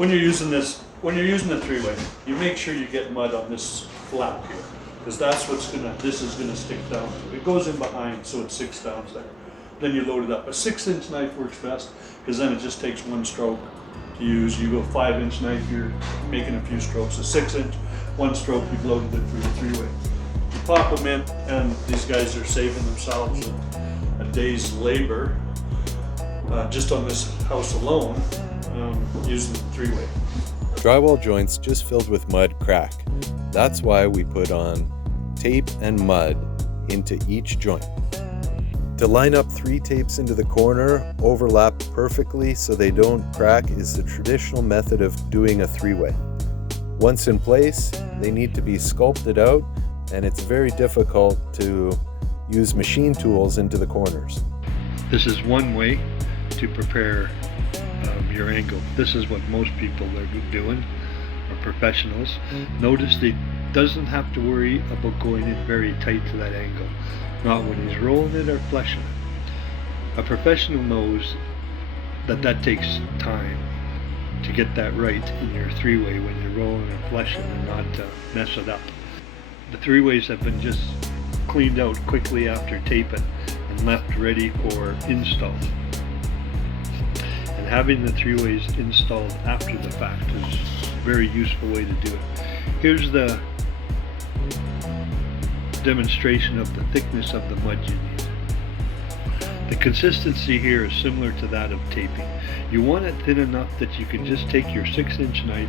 When you're using the three-way, you make sure you get mud on this flap here, because that's this is gonna stick down to. It goes in behind, so it sticks down there. Then you load it up. A 6-inch knife works best, because then it just takes one stroke to use. You go 5-inch knife, you're making a few strokes. A 6-inch, one stroke, you've loaded it for your three-way. You pop them in, and these guys are saving themselves a day's labor just on this house alone, using the three-way. Drywall joints just filled with mud crack. That's why we put on tape and mud into each joint. To line up 3 tapes into the corner, overlap perfectly so they don't crack, is the traditional method of doing a three-way. Once in place, they need to be sculpted out, and it's very difficult to use machine tools into the corners. This is one way to prepare your angle. This is what most people are doing, are professionals. Notice they doesn't have to worry about going in very tight to that angle. Not when he's rolling it or fleshing it. A professional knows that takes time to get that right in your three-way when you're rolling and fleshing and not mess it up. The three-ways have been just cleaned out quickly after taping and left ready for install. And having the three-ways installed after the fact is a very useful way to do it. Here's the demonstration of the thickness of the mud you need. The consistency here is similar to that of taping. You want it thin enough that you can just take your 6-inch knife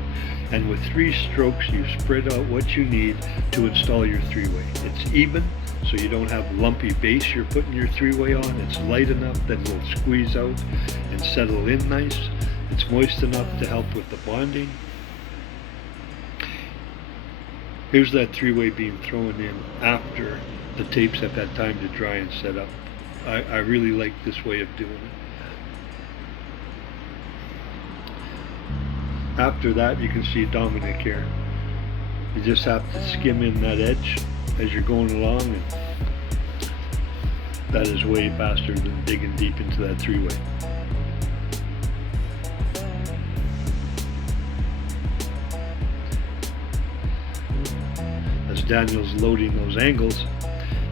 and with 3 strokes you spread out what you need to install your three-way. It's even, so you don't have lumpy base you're putting your three-way on. It's light enough that it will squeeze out and settle in nice. It's moist enough to help with the bonding. Here's that three-way being thrown in after the tapes have had time to dry and set up. I really like this way of doing it. After that, you can see Dominic here. You just have to skim in that edge as you're going along, and that is way faster than digging deep into that three-way. As Daniel's loading those angles,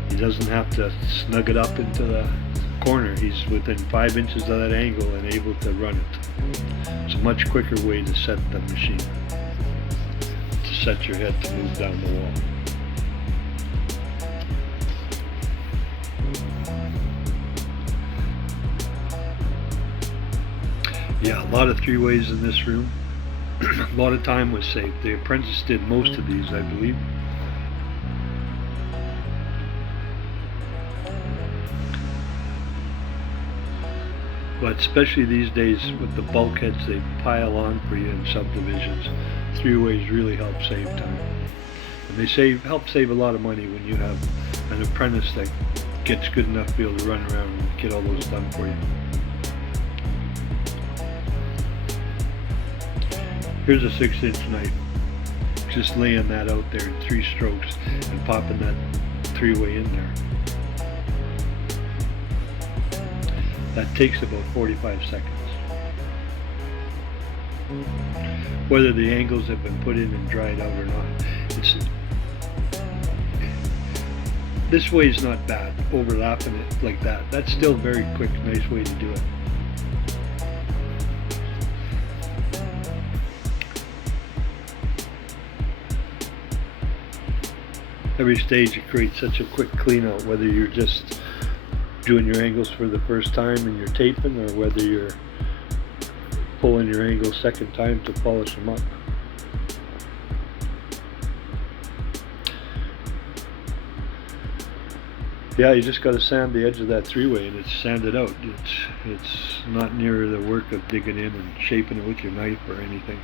he doesn't have to snug it up into the corner. He's within 5 inches of that angle and able to run it. It's a much quicker way to set the machine, to set your head to move down the wall. Yeah, a lot of three-ways in this room. A lot of time was saved. The apprentice did most of these, I believe. But especially these days with the bulkheads they pile on for you in subdivisions, three-ways really help save time. And they help save a lot of money when you have an apprentice that gets good enough to be able to run around and get all those done for you. Here's a 6-inch knife. Just laying that out there in 3 strokes and popping that three-way in there. That takes about 45 seconds. Whether the angles have been put in and dried out or not, this way is not bad, overlapping it like that. That's still a very quick, nice way to do it. Every stage it creates such a quick clean out, whether you're just doing your angles for the first time and you're taping, or whether you're pulling your angles second time to polish them up. Yeah, you just got to sand the edge of that three-way and it's sanded out. It's not near the work of digging in and shaping it with your knife or anything.